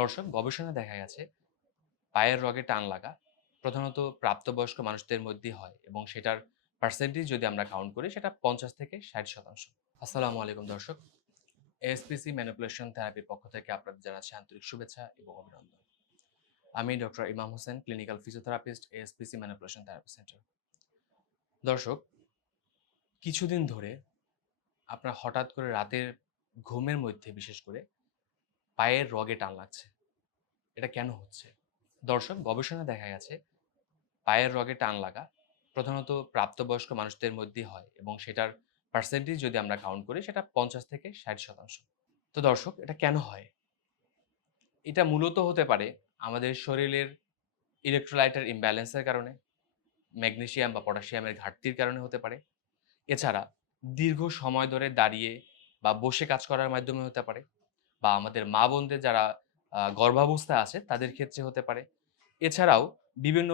দর্শক গবেষণায় দেখা গেছে, পায়ের রগে টান লাগা প্রধানত প্রাপ্তবয়স্ক মানুষদের মধ্যেই হয় এবং সেটার পার্সেন্টেজ যদি আমরা কাউন্ট করি, সেটা পঞ্চাশ থেকে ষাট শতাংশ। আসসালামু আলাইকুম দর্শক। এসপিসি ম্যানিপুলেশন থেরাপির পক্ষ থেকে আপনাদের জানাচ্ছি আন্তরিক শুভেচ্ছা এবং অভিনন্দন। আমি doctor Imam Hossain clinical physiotherapist SPC manipulation therapy centre দর্শক, কিছুদিন ধরে আপনার হঠাৎ করে রাতের ঘুমের মধ্যে বিশেষ করে পায়ের রগে টান লাগছে। এটা কেন হচ্ছে? দর্শক গবেষণা দেখা গেছে, পায়ের রগে টান লাগা প্রধানত প্রাপ্তবয়স্ক মানুষদের মধ্যে হয় এবং সেটার পার্সেন্টেজ যদি আমরা কাউন্ট করি, সেটা পঞ্চাশ থেকে ষাট শতাংশ। তো দর্শক, এটা কেন হয়? এটা মূলত হতে পারে আমাদের শরীরের ইলেকট্রোলাইটের ইমব্যালেন্সের কারণে ম্যাগনেসিয়াম বা পটাশিয়ামের ঘাটতির কারণে হতে পারে। এছাড়া দীর্ঘ সময় ধরে দাঁড়িয়ে বা বসে কাজ করার মাধ্যমে হতে পারে। বা আমাদের মা বোনদের যারা গর্ভাবস্থায় আছে তাদের ক্ষেত্রে হতে পারে। এছাড়াও বিভিন্ন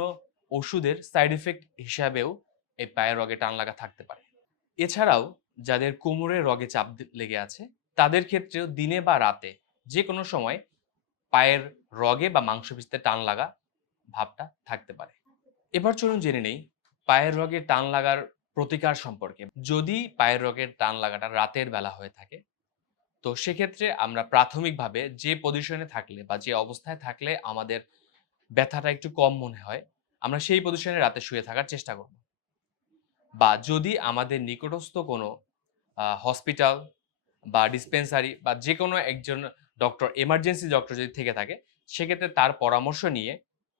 ওষুধের সাইড এফেক্ট হিসাবেও এই পায়ের রগে টান লাগা থাকতে পারে। এছাড়াও যাদের কোমরে রগে চাপ লেগে আছে, তাদের ক্ষেত্রেও দিনে বা রাতে যে কোনো সময় পায়ের রগে বা মাংসপেশিতে টান লাগা ভাবটা থাকতে পারে। এবার চলুন জেনে নেই পায়ের রগে টান লাগার প্রতিকার সম্পর্কে। যদি পায়ের রগের টান লাগাটা রাতের বেলা হয়ে থাকে তো সেক্ষেত্রে আমরা প্রাথমিকভাবে যে পজিশনে থাকলে বা যে অবস্থায় থাকলে আমাদের ব্যথাটা একটু কম মনে হয়, আমরা সেই পজিশনে রাতে শুয়ে থাকার চেষ্টা করব। বা যদি আমাদের নিকটস্থ কোনো হসপিটাল বা ডিসপেন্সারি বা যে কোনো একজন ডক্টর এমার্জেন্সি ডক্টর যদি থেকে থাকে, সেক্ষেত্রে তার পরামর্শ নিয়ে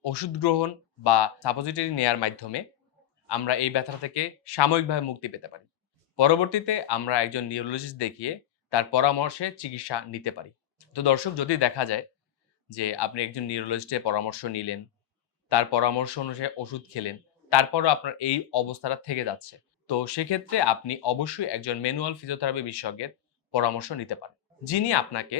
ওষুধ গ্রহণ বা সাপোজিটরি নেয়ার মাধ্যমে আমরা এই ব্যথা থেকে সাময়িকভাবে মুক্তি পেতে পারি। পরবর্তীতে আমরা একজন নিউরোলজিস্ট দেখিয়ে তার পরামর্শে চিকিৎসা নিতে পারি। তো দর্শক, যদি দেখা যায় যে আপনি একজন নিউরোলজিস্টের পরামর্শ নিলেন, তার পরামর্শ অনুযায়ী ওষুধ খেলেন, তারপরও আপনার এই অবস্থাটা থেকে যাচ্ছে, তো সেক্ষেত্রে আপনি অবশ্যই একজন ম্যানুয়াল ফিজিওথেরাপি বিশেষজ্ঞের পরামর্শ নিতে পারেন, যিনি আপনাকে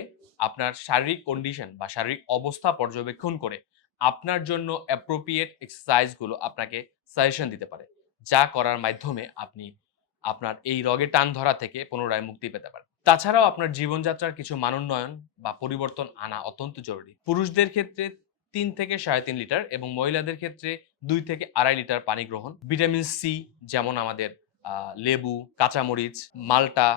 আপনার শারীরিক কন্ডিশন বা শারীরিক অবস্থা পর্যবেক্ষণ করে আপনার জন্য অ্যাপ্রোপ্রিয়েট এক্সারসাইজগুলো আপনাকে সাজেশন দিতে পারে, যা করার মাধ্যমে আপনি আপনার এই রগে টান ধরা থেকে পুনরায় মুক্তি পেতে পারেন। তাছাড়াও আপনার জীবনযাত্রার কিছু মানোন্নয়ন বা পরিবর্তন আনা অত্যন্ত জরুরি। পুরুষদের ক্ষেত্রে তিন থেকে সাড়ে তিন লিটার এবং মহিলাদের ক্ষেত্রে দুই থেকে আড়াই লিটার পানি গ্রহণ। ভিটামিন সি যেমন আমাদের লেবু, কাঁচামরিচ, মালটা,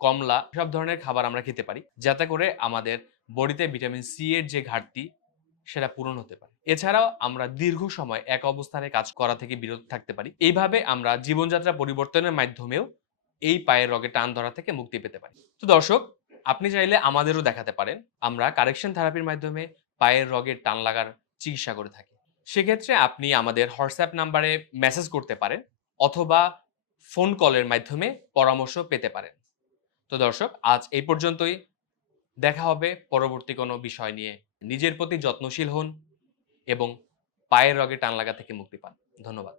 কমলা, সব ধরনের খাবার আমরা খেতে পারি। যাতে করে আমাদের বডিতে ভিটামিন সি এর যে ঘাটতি সেটা পূরণ হতে পারে। এছাড়াও আমরা দীর্ঘ সময় এক অবস্থানে কাজ করা থেকে বিরত থাকতে পারি। এইভাবে আমরা জীবনযাত্রা পরিবর্তনের মাধ্যমেও এই পায়ের রগে টান ধরা থেকে মুক্তি পেতে পারি। তো দর্শক, আপনি চাইলে আমাদেরও দেখাতে পারেন। আমরা কারেকশন থেরাপির মাধ্যমে পায়ের রগের টান লাগার চিকিৎসা করে থাকি। সেক্ষেত্রে আপনি আমাদের হোয়াটসঅ্যাপ নাম্বারে মেসেজ করতে পারেন অথবা ফোন কলের মাধ্যমে পরামর্শ পেতে পারেন। তো দর্শক, আজ এই পর্যন্তই। দেখা হবে। পরবর্তী কোনো বিষয় নিয়ে নিজের প্রতি যত্নশীল হন এবং পায়ের রগে টান লাগা থেকে মুক্তি পান। ধন্যবাদ।